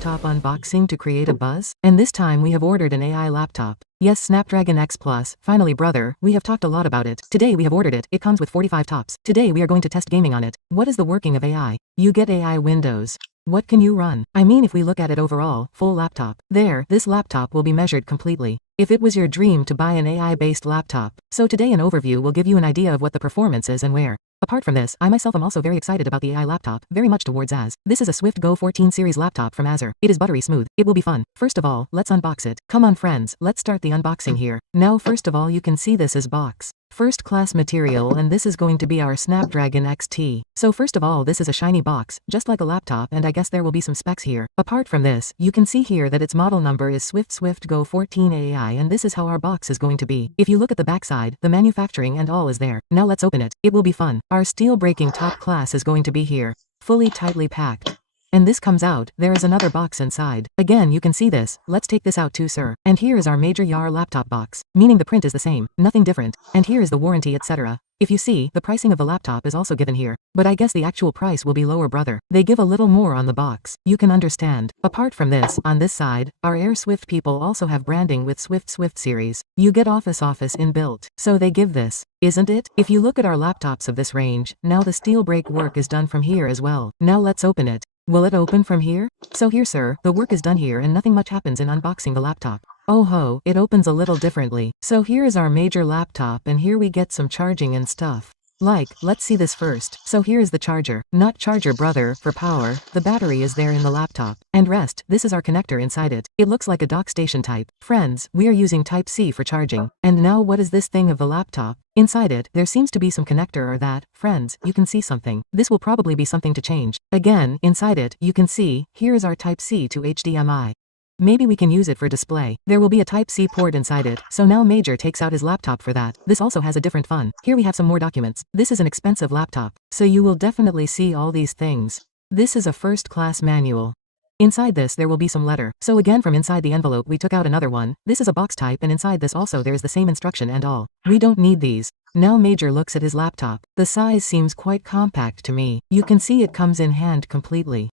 laptop unboxing to create a buzz? And this time we have ordered an AI laptop. Yes, Snapdragon X Plus. Finally, brother, we have talked a lot about it. Today we have ordered it. It comes with 45 tops. Today we are going to test gaming on it. What is the working of AI? You get AI Windows. What can you run? I mean, if we look at it overall, full laptop. There, this laptop will be measured completely. If it was your dream to buy an AI-based laptop. So today an overview will give you an idea of what the performance is and where. Apart from this, I myself am also very excited about the AI laptop, very much towards as. This is a Swift Go 14 series laptop from Acer. It is buttery smooth. It will be fun. First of all, let's unbox it. Come on friends, let's start the unboxing here. Now first of all you can see this is box. First class material, and this is going to be our Snapdragon XT. So first of all, this is a shiny box, just like a laptop, and I guess there will be some specs here. Apart from this, you can see here that its model number is Swift Go 14 AI, and this is how our box is going to be. If you look at the backside, the manufacturing and all is there. Now let's open it. It will be fun. Our steel breaking top class is going to be here. Fully tightly packed. And this comes out, there is another box inside. Again, you can see this. Let's take this out too, sir. And here is our major YAR laptop box, meaning the print is the same, nothing different. And here is the warranty, etc. If you see, the pricing of the laptop is also given here. But I guess the actual price will be lower, brother. They give a little more on the box. You can understand. Apart from this, on this side, our Air Swift people also have branding with Swift series. You get Office inbuilt. So they give this, isn't it? If you look at our laptops of this range, now the steel break work is done from here as well. Now let's open it. Will it open from here? So here, sir, the work is done here and nothing much happens in unboxing the laptop. Oh ho, it opens a little differently. So here is our major laptop, and here we get some charging and stuff. Like, let's see this first. So here is the charger. Not charger, brother, for power. The battery is there in the laptop. And rest, this is our connector inside it. It looks like a dock station type. Friends, we are using Type-C for charging. And now what is this thing of the laptop? Inside it, there seems to be some connector or that. Friends, you can see something. This will probably be something to change. Again, inside it, you can see, here is our Type-C to HDMI. Maybe we can use it for display. There will be a Type-C port inside it, so now Major takes out his laptop for that. This also has a different fun. Here we have some more documents. This is an expensive laptop, so you will definitely see all these things. This is a first-class manual. Inside this there will be some letter. So again, from inside the envelope we took out another one. This is a box type, and inside this also there is the same instruction and all. We don't need these. Now Major looks at his laptop. The size seems quite compact to me. You can see it comes in hand completely.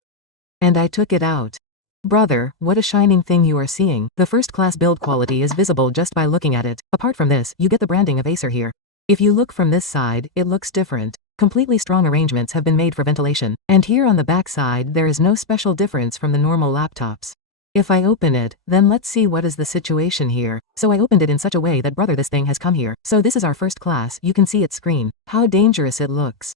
And I took it out. Brother, what a shining thing you are seeing. The first-class build quality is visible just by looking at it. Apart from this, you get the branding of Acer here. If you look from this side, it looks different. Completely strong arrangements have been made for ventilation. And here on the back side there is no special difference from the normal laptops. If I open it, then let's see what is the situation here. So I opened it in such a way that brother, this thing has come here. So this is our first class. You can see its screen. How dangerous it looks.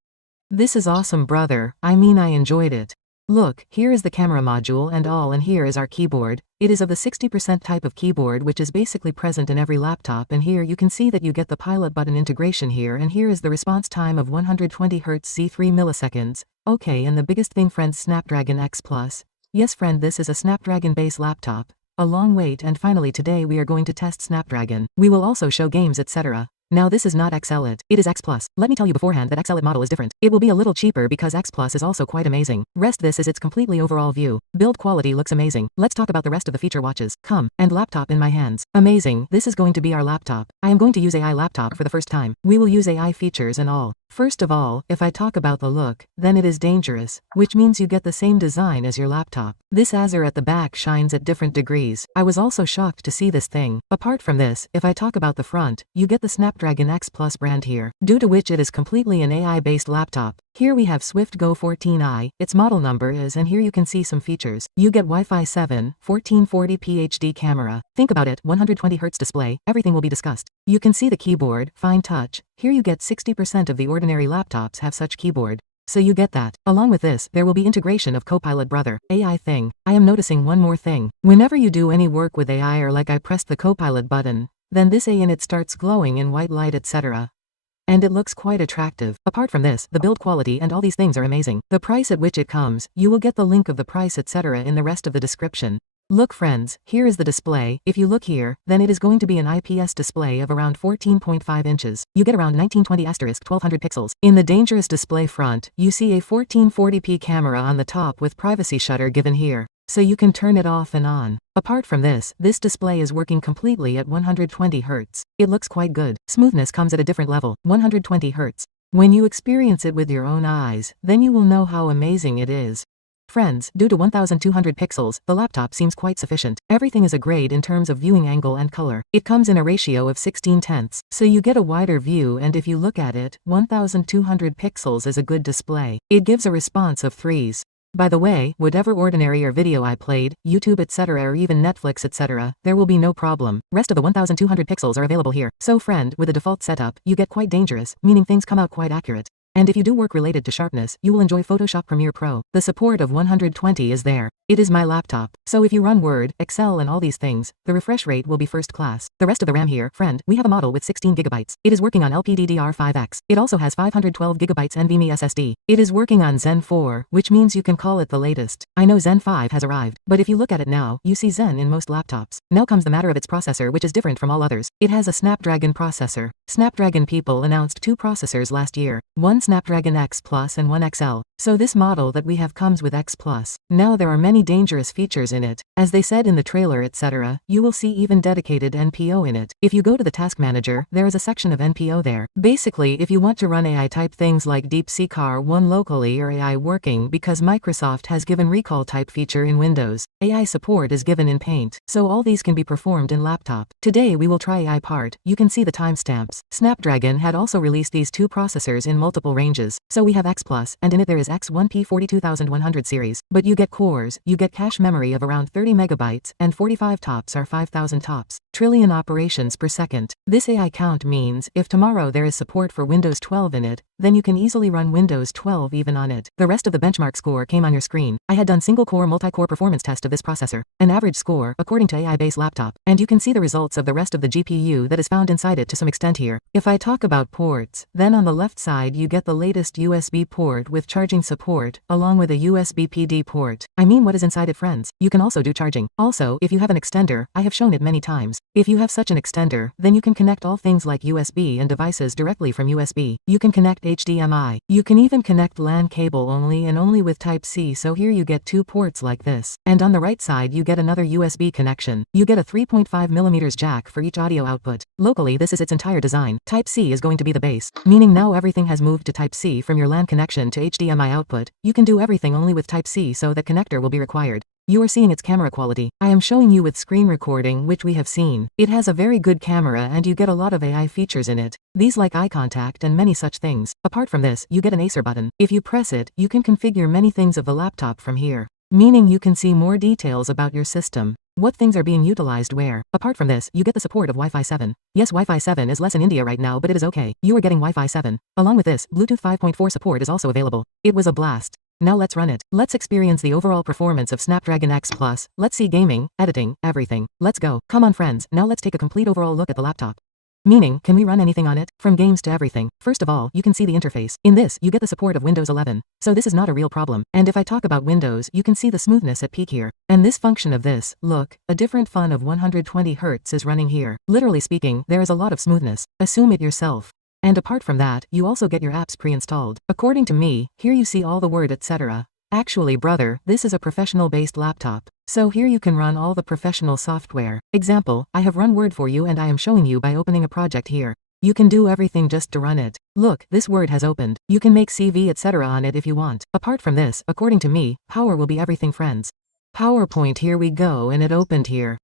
This is awesome, brother. I mean, I enjoyed it. Look, here is the camera module and all, and here is our keyboard. It is of the 60% type of keyboard which is basically present in every laptop, and here you can see that you get the pilot button integration here, and here is the response time of 120 Hz C3 milliseconds. Okay, and the biggest thing, friends, Snapdragon X Plus. Yes friend, this is a Snapdragon based laptop. A long wait, and finally today we are going to test Snapdragon. We will also show games, etc. Now this is not XL-IT, it is X Plus. Let me tell you beforehand that XL-IT model is different. It will be a little cheaper because X Plus is also quite amazing. Rest, this is its completely overall view. Build quality looks amazing. Let's talk about the rest of the feature watches. Come, and laptop in my hands. Amazing, this is going to be our laptop. I am going to use AI laptop for the first time. We will use AI features and all. First of all, if I talk about the look, then it is dangerous, which means you get the same design as your laptop. This Acer at the back shines at different degrees. I was also shocked to see this thing. Apart from this, if I talk about the front, you get the Snapdragon X Plus brand here, due to which it is completely an AI-based laptop. Here we have Swift Go 14i, its model number is, and here you can see some features. You get Wi-Fi 7, 1440p HD camera. Think about it, 120 Hz display, everything will be discussed. You can see the keyboard, fine touch. Here you get 60% of the ordinary laptops have such keyboard. So you get that. Along with this, there will be integration of Copilot, brother. AI thing. I am noticing one more thing. Whenever you do any work with AI, or like I press the Copilot button, then this AI in it starts glowing in white light, etc. And it looks quite attractive. Apart from this, the build quality and all these things are amazing. The price at which it comes, you will get the link of the price, etc. in the rest of the description. Look friends, here is the display. If you look here, then it is going to be an IPS display of around 14.5 inches. You get around 1920*1200 pixels. In the dangerous display front, you see a 1440p camera on the top with privacy shutter given here. So you can turn it off and on. Apart from this display is working completely at 120 Hz. It looks quite good. Smoothness comes at a different level, 120 Hz. When you experience it with your own eyes, then you will know how amazing it is. Friends, due to 1200 pixels, the laptop seems quite sufficient. Everything is a grade in terms of viewing angle and color. It comes in a ratio of 16/10, so you get a wider view, and if you look at it, 1200 pixels is a good display. It gives a response of 3s. By the way, whatever ordinary or video I played, YouTube etc. or even Netflix etc., there will be no problem. Rest of the 1200 pixels are available here. So friend, with a default setup, you get quite dangerous, meaning things come out quite accurate. And if you do work related to sharpness, you will enjoy Photoshop Premiere Pro. The support of 120 is there. It is my laptop. So if you run Word, Excel and all these things, the refresh rate will be first class. The rest of the RAM here, friend, we have a model with 16 GB. It is working on LPDDR5X. It also has 512 GB NVMe SSD. It is working on Zen 4, which means you can call it the latest. I know Zen 5 has arrived, but if you look at it now, you see Zen in most laptops. Now comes the matter of its processor, which is different from all others. It has a Snapdragon processor. Snapdragon people announced 2 processors last year. One Snapdragon X Plus and one XL. So this model that we have comes with X Plus. Now there are many dangerous features in it. As they said in the trailer etc., you will see even dedicated NPO in it. If you go to the task manager, there is a section of NPO there. Basically, if you want to run AI type things like DeepSeek R1 locally or AI working, because Microsoft has given recall type feature in Windows, AI support is given in Paint. So all these can be performed in laptop. Today we will try AI part. You can see the timestamps. Snapdragon had also released these 2 processors in multiple ranges. So we have X Plus, and in it there is X1P 42100 series. But you get cores, you get cache memory of around 30 megabytes, and 45 tops are 5000 tops. Trillion operations per second. This AI count means, if tomorrow there is support for Windows 12 in it, then you can easily run Windows 12 even on it. The rest of the benchmark score came on your screen. I had done single-core multi-core performance test of this processor. An average score, according to AI-based laptop. And you can see the results of the rest of the GPU that is found inside it to some extent here. If I talk about ports, then on the left side you get the latest USB port with charging support, along with a USB PD port. I mean, what is inside it, friends? You can also do charging. Also, if you have an extender, I have shown it many times. If you have such an extender, then you can connect all things like USB and devices directly from USB. You can connect HDMI. You can even connect LAN cable only and only with Type-C, so here you get 2 ports like this. And on the right side you get another USB connection. You get a 3.5mm jack for each audio output. Locally this is its entire design. Type-C is going to be the base, meaning now everything has moved to Type-C from your LAN connection to HDMI output. You can do everything only with Type-C, so that connector will be required. You are seeing its camera quality. I am showing you with screen recording, which we have seen. It has a very good camera and you get a lot of AI features in it. These like eye contact and many such things. Apart from this, you get an Acer button. If you press it, you can configure many things of the laptop from here. Meaning you can see more details about your system. What things are being utilized where. Apart from this, you get the support of Wi-Fi 7. Yes, Wi-Fi 7 is less in India right now, but it is okay. You are getting Wi-Fi 7. Along with this, Bluetooth 5.4 support is also available. It was a blast. Now let's run it. Let's experience the overall performance of Snapdragon X Plus. Let's see gaming, editing, everything. Let's go. Come on friends, now let's take a complete overall look at the laptop. Meaning, can we run anything on it? From games to everything. First of all, you can see the interface. In this, you get the support of Windows 11. So this is not a real problem. And if I talk about Windows, you can see the smoothness at peak here. And this function of this, look, a different fun of 120 Hz is running here. Literally speaking, there is a lot of smoothness. Assume it yourself. And apart from that, you also get your apps pre-installed. According to me, here you see all the Word etc. Actually brother, this is a professional-based laptop. So here you can run all the professional software. Example, I have run Word for you and I am showing you by opening a project here. You can do everything just to run it. Look, this Word has opened. You can make CV etc. on it if you want. Apart from this, according to me, power will be everything friends. PowerPoint, here we go, and it opened here.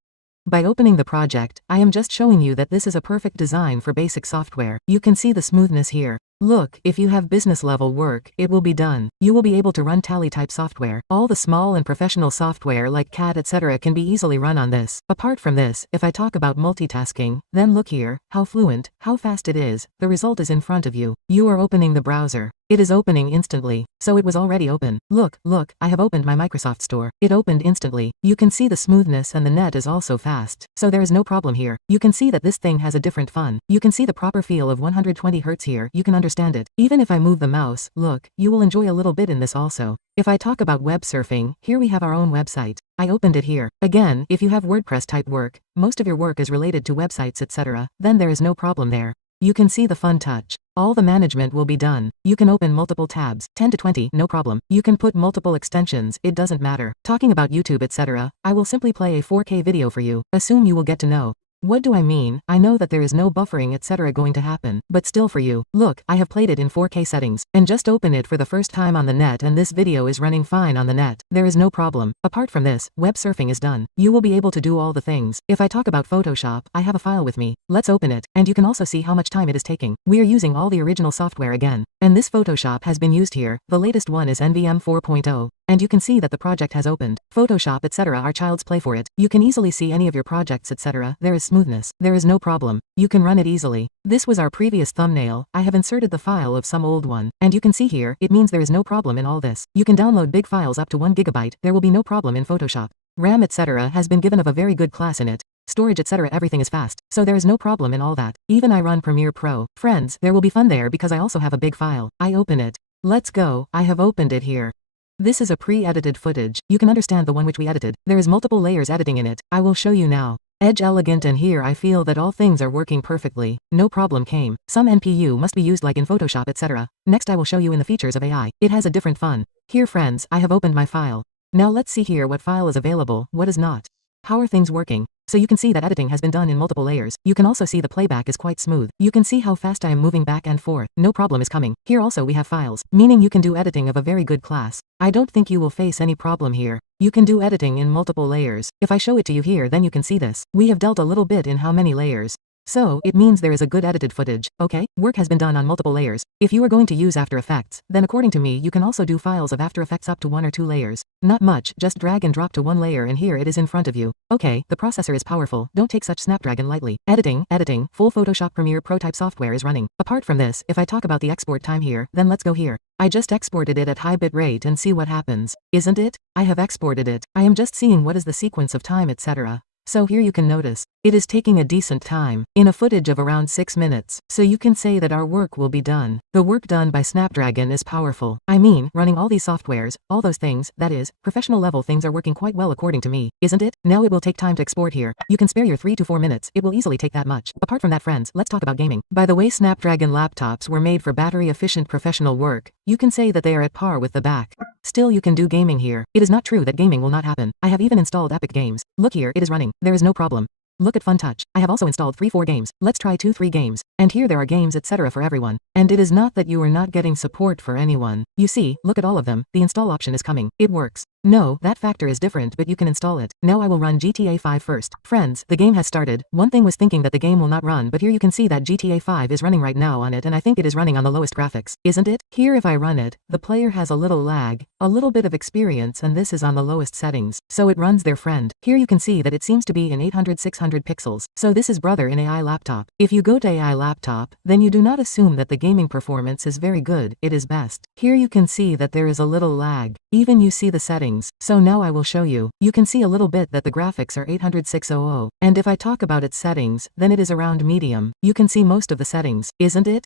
By opening the project, I am just showing you that this is a perfect design for basic software. You can see the smoothness here. Look, if you have business level work, it will be done. You will be able to run tally type software. All the small and professional software like CAD etc. can be easily run on this. Apart from this, if I talk about multitasking, then look here, how fluent, how fast it is. The result is in front of you. You are opening the browser. It is opening instantly. So it was already open. Look, I have opened my Microsoft Store. It opened instantly. You can see the smoothness and the net is also fast. So there is no problem here. You can see that this thing has a different fun. You can see the proper feel of 120 Hz here. You can understand it. Even if I move the mouse, look, you will enjoy a little bit in this also. If I talk about web surfing, here we have our own website. I opened it here. Again, if you have WordPress type work, most of your work is related to websites etc., then there is no problem there. You can see the fun touch. All the management will be done. You can open multiple tabs, 10 to 20, no problem. You can put multiple extensions, it doesn't matter. Talking about YouTube etc., I will simply play a 4K video for you. Assume you will get to know. What do I mean? I know that there is no buffering etc. going to happen, but still for you. Look, I have played it in 4K settings, and just open it for the first time on the net and this video is running fine on the net. There is no problem. Apart from this, web surfing is done. You will be able to do all the things. If I talk about Photoshop, I have a file with me. Let's open it, and you can also see how much time it is taking. We are using all the original software again, and this Photoshop has been used here. The latest one is NVM 4.0. And you can see that the project has opened. Photoshop etc. are child's play for it. You can easily see any of your projects etc. There is smoothness. There is no problem. You can run it easily. This was our previous thumbnail. I have inserted the file of some old one. And you can see here, it means there is no problem in all this. You can download big files up to 1 GB. There will be no problem in Photoshop. RAM etc. has been given of a very good class in it. Storage etc. everything is fast, so there is no problem in all that. Even I run Premiere Pro. Friends, there will be fun there because I also have a big file. I open it. Let's go. I have opened it here. This is a pre-edited footage. You can understand the one which we edited. There is multiple layers editing in it. I will show you now. Edge elegant, and here I feel that all things are working perfectly. No problem came. Some NPU must be used like in Photoshop etc. Next I will show you in the features of AI. It has a different fun. Here friends, I have opened my file. Now let's see here what file is available, what is not. How are things working? So you can see that editing has been done in multiple layers. You can also see the playback is quite smooth. You can see how fast I am moving back and forth. No problem is coming. Here also we have files, meaning you can do editing of a very good class. I don't think you will face any problem here. You can do editing in multiple layers. If I show it to you here then you can see this. We have dealt a little bit in how many layers. So, it means there is a good edited footage, okay? Work has been done on multiple layers. If you are going to use After Effects, then according to me you can also do files of After Effects up to 1 or 2 layers. Not much, just drag and drop to 1 layer and here it is in front of you. Okay, the processor is powerful, don't take such Snapdragon lightly. Editing, full Photoshop Premiere Pro type software is running. Apart from this, if I talk about the export time here, then let's go here. I just exported it at high bit rate and see what happens. Isn't it? I have exported it. I am just seeing what is the sequence of time etc. So here you can notice, it is taking a decent time, in a footage of around 6 minutes, so you can say that our work will be done. The work done by Snapdragon is powerful. I mean, running all these softwares, all those things, that is, professional level things are working quite well according to me, isn't it? Now it will take time to export here. You can spare your 3 to 4 minutes, it will easily take that much. Apart from that friends, let's talk about gaming. By the way, Snapdragon laptops were made for battery efficient professional work. You can say that they are at par with the back. Still you can do gaming here. It is not true that gaming will not happen. I have even installed Epic Games. Look here, it is running. There is no problem. Look at Fun Touch. I have also installed 3-4 games. Let's try 2-3 games. And here there are games etc. for everyone. And it is not that you are not getting support for anyone. You see, look at all of them. The install option is coming. It works. No, that factor is different but you can install it. Now I will run GTA 5 first. Friends, the game has started. One thing was thinking that the game will not run, but here you can see that GTA 5 is running right now on it and I think it is running on the lowest graphics. Isn't it? Here if I run it, the player has a little lag, a little bit of experience and this is on the lowest settings. So it runs their friend. Here you can see that it seems to be in 800-600 pixels. So this is brother in AI laptop. If you go to AI laptop, then you do not assume that the gaming performance is very good, it is best. Here you can see that there is a little lag. Even you see the settings. So now I will show you. You can see a little bit that the graphics are 800-600. And if I talk about its settings, then it is around medium. You can see most of the settings, isn't it?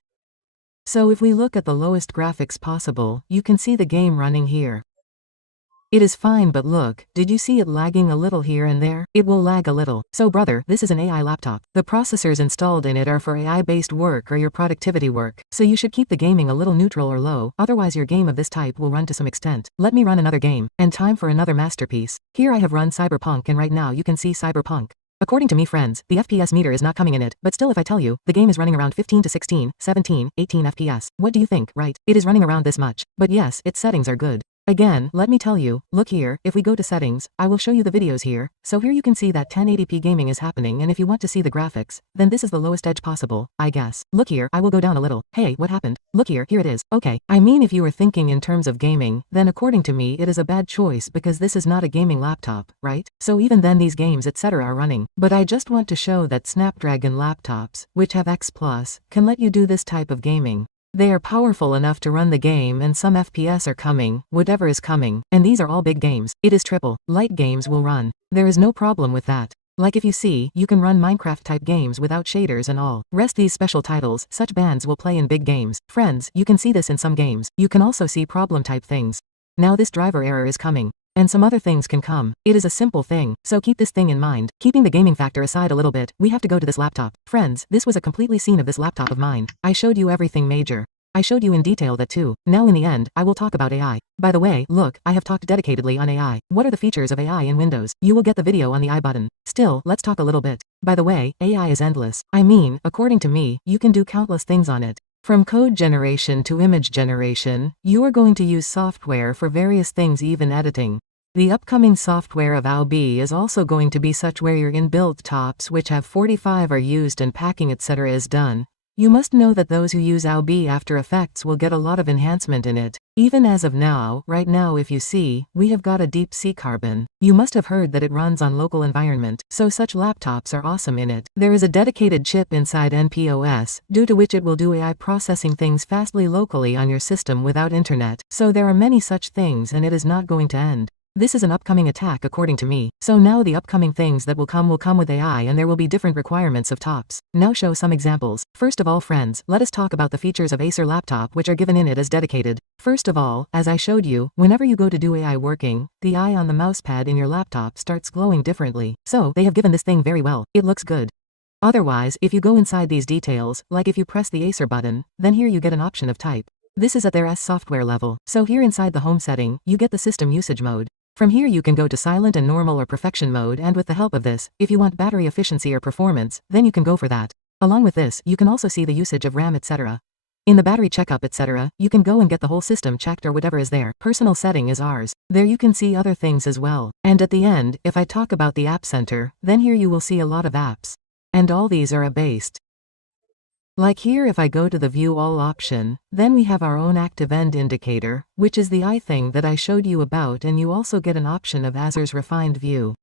So if we look at the lowest graphics possible, you can see the game running here. It is fine but look, did you see it lagging a little here and there? It will lag a little. So brother, this is an AI laptop. The processors installed in it are for AI-based work or your productivity work. So you should keep the gaming a little neutral or low, otherwise your game of this type will run to some extent. Let me run another game. And time for another masterpiece. Here I have run Cyberpunk and right now you can see Cyberpunk. According to me friends, the FPS meter is not coming in it, but still if I tell you, the game is running around 15 to 16, 17, 18 FPS. What do you think, right? It is running around this much. But yes, its settings are good. Again, let me tell you, look here, if we go to settings, I will show you the videos here. So here you can see that 1080p gaming is happening and if you want to see the graphics, then this is the lowest edge possible, I guess. Look here, I will go down a little. Hey, what happened? Look here it is. Okay, I mean if you were thinking in terms of gaming, then according to me it is a bad choice because this is not a gaming laptop, right? So even then these games etc. are running. But I just want to show that Snapdragon laptops, which have X+, can let you do this type of gaming. They are powerful enough to run the game and some FPS are coming, whatever is coming, and these are all big games. It is triple. Light games will run. There is no problem with that. Like if you see, you can run Minecraft type games without shaders and all. Rest these special titles, such bands will play in big games. Friends, you can see this in some games. You can also see problem type things. Now this driver error is coming. And some other things can come. It is a simple thing, so keep this thing in mind. Keeping the gaming factor aside a little bit, we have to go to this laptop. Friends, this was a completely scene of this laptop of mine. I showed you everything major. I showed you in detail that too. Now in the end, I will talk about AI. By the way, look, I have talked dedicatedly on AI. What are the features of AI in Windows? You will get the video on the I button. Still, let's talk a little bit. By the way, AI is endless. I mean, according to me, you can do countless things on it. From code generation to image generation, you are going to use software for various things, even editing. The upcoming software of Adobe is also going to be such where your inbuilt tops which have 45 are used and packing etc. is done. You must know that those who use Adobe After Effects will get a lot of enhancement in it. Even as of now, right now if you see, we have got a deep sea carbon. You must have heard that it runs on local environment, so such laptops are awesome in it. There is a dedicated chip inside NPOS, due to which it will do AI processing things fastly locally on your system without internet. So there are many such things and it is not going to end. This is an upcoming attack according to me. So now the upcoming things that will come with AI and there will be different requirements of tops. Now show some examples. First of all friends, let us talk about the features of Acer laptop which are given in it as dedicated. First of all, as I showed you, whenever you go to do AI working, the eye on the mousepad in your laptop starts glowing differently. So they have given this thing very well. It looks good. Otherwise, if you go inside these details, like if you press the Acer button, then here you get an option of type. This is at their S software level. So here inside the home setting, you get the system usage mode. From here you can go to silent and normal or perfection mode, and with the help of this, if you want battery efficiency or performance, then you can go for that. Along with this, you can also see the usage of RAM etc. In the battery checkup etc., you can go and get the whole system checked or whatever is there. Personal setting is ours. There you can see other things as well. And at the end, if I talk about the App Center, then here you will see a lot of apps. And all these are app-based. Like here if I go to the View All option, then we have our own active end indicator, which is the eye thing that I showed you about, and you also get an option of Acer's refined view.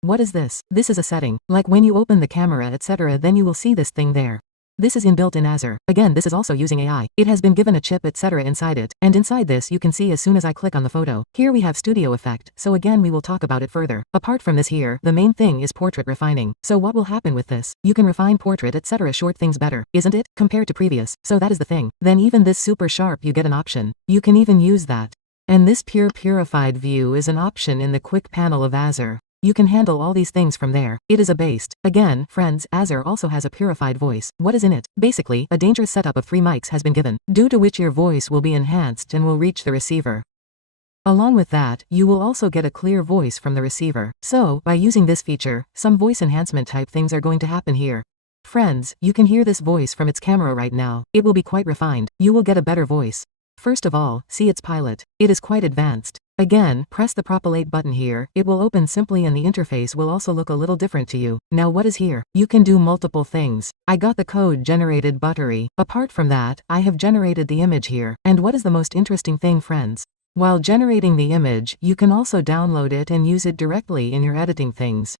What is this? This is a setting. Like when you open the camera etc. then you will see this thing there. This is inbuilt in Acer. Again, this is also using AI. It has been given a chip etc. inside it, and inside this you can see as soon as I click on the photo. Here we have studio effect, so again we will talk about it further. Apart from this here, the main thing is portrait refining. So what will happen with this? You can refine portrait etc. short things better, isn't it? Compared to previous. So that is the thing. Then even this super sharp you get an option. You can even use that. And this purified view is an option in the quick panel of Acer. You can handle all these things from there. It is a based. Again, friends, Acer also has a purified voice. What is in it? Basically, a dangerous setup of 3 mics has been given, due to which your voice will be enhanced and will reach the receiver. Along with that, you will also get a clear voice from the receiver. So, by using this feature, some voice enhancement type things are going to happen here. Friends, you can hear this voice from its camera right now. It will be quite refined. You will get a better voice. First of all, see its pilot. It is quite advanced. Again, press the propagate button here, it will open simply and the interface will also look a little different to you. Now what is here? You can do multiple things. I got the code generated buttery. Apart from that, I have generated the image here. And what is the most interesting thing friends? While generating the image, you can also download it and use it directly in your editing things.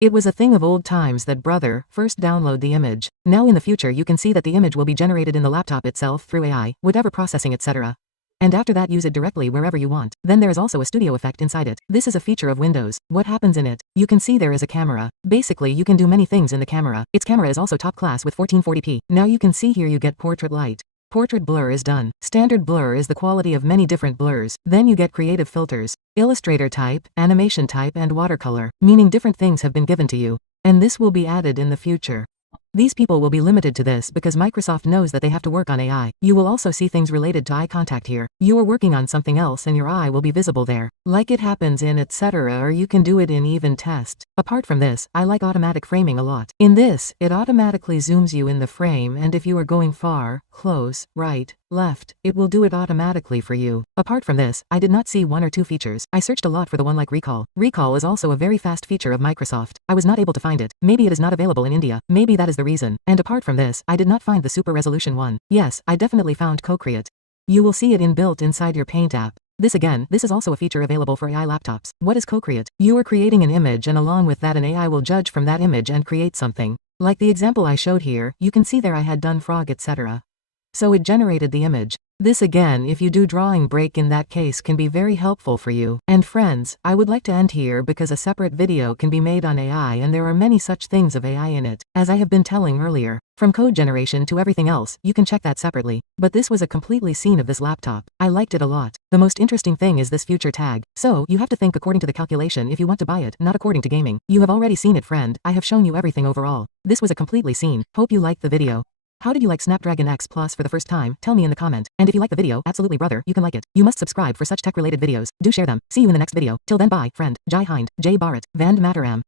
It was a thing of old times that brother, first download the image. Now in the future you can see that the image will be generated in the laptop itself through AI, whatever processing etc. And after that use it directly wherever you want. Then there is also a studio effect inside it. This is a feature of Windows. What happens in it? You can see there is a camera. Basically you can do many things in the camera. Its camera is also top class with 1440p. Now you can see here you get portrait light. Portrait blur is done. Standard blur is the quality of many different blurs. Then you get creative filters, Illustrator type, animation type and watercolor, meaning different things have been given to you. And this will be added in the future. These people will be limited to this because Microsoft knows that they have to work on AI. You will also see things related to eye contact here. You are working on something else and your eye will be visible there. Like it happens in etc. or you can do it in even test. Apart from this, I like automatic framing a lot. In this, it automatically zooms you in the frame and if you are going far, close, right, left, it will do it automatically for you. Apart from this, I did not see 1 or 2 features. I searched a lot for the one like recall. Recall is also a very fast feature of Microsoft. I was not able to find it. Maybe it is not available in India. Maybe that is the reason. And apart from this, I did not find the super resolution one. Yes, I definitely found Co-Create. You will see it inbuilt inside your Paint app. This is also a feature available for AI laptops. What is Co-Create? You are creating an image and along with that an AI will judge from that image and create something. Like the example I showed here, you can see there I had done frog etc. So it generated the image. This again if you do drawing break in that case can be very helpful for you. And friends, I would like to end here because a separate video can be made on AI and there are many such things of AI in it. As I have been telling earlier, from code generation to everything else, you can check that separately. But this was a completely scene of this laptop. I liked it a lot. The most interesting thing is this future tag. So, you have to think according to the calculation if you want to buy it, not according to gaming. You have already seen it friend, I have shown you everything overall. This was a completely scene. Hope you liked the video. How did you like Snapdragon X Plus for the first time? Tell me in the comment. And if you like the video, absolutely brother, you can like it. You must subscribe for such tech-related videos. Do share them. See you in the next video. Till then bye, friend. Jai Hind, Jai Bharat, Vande Mataram.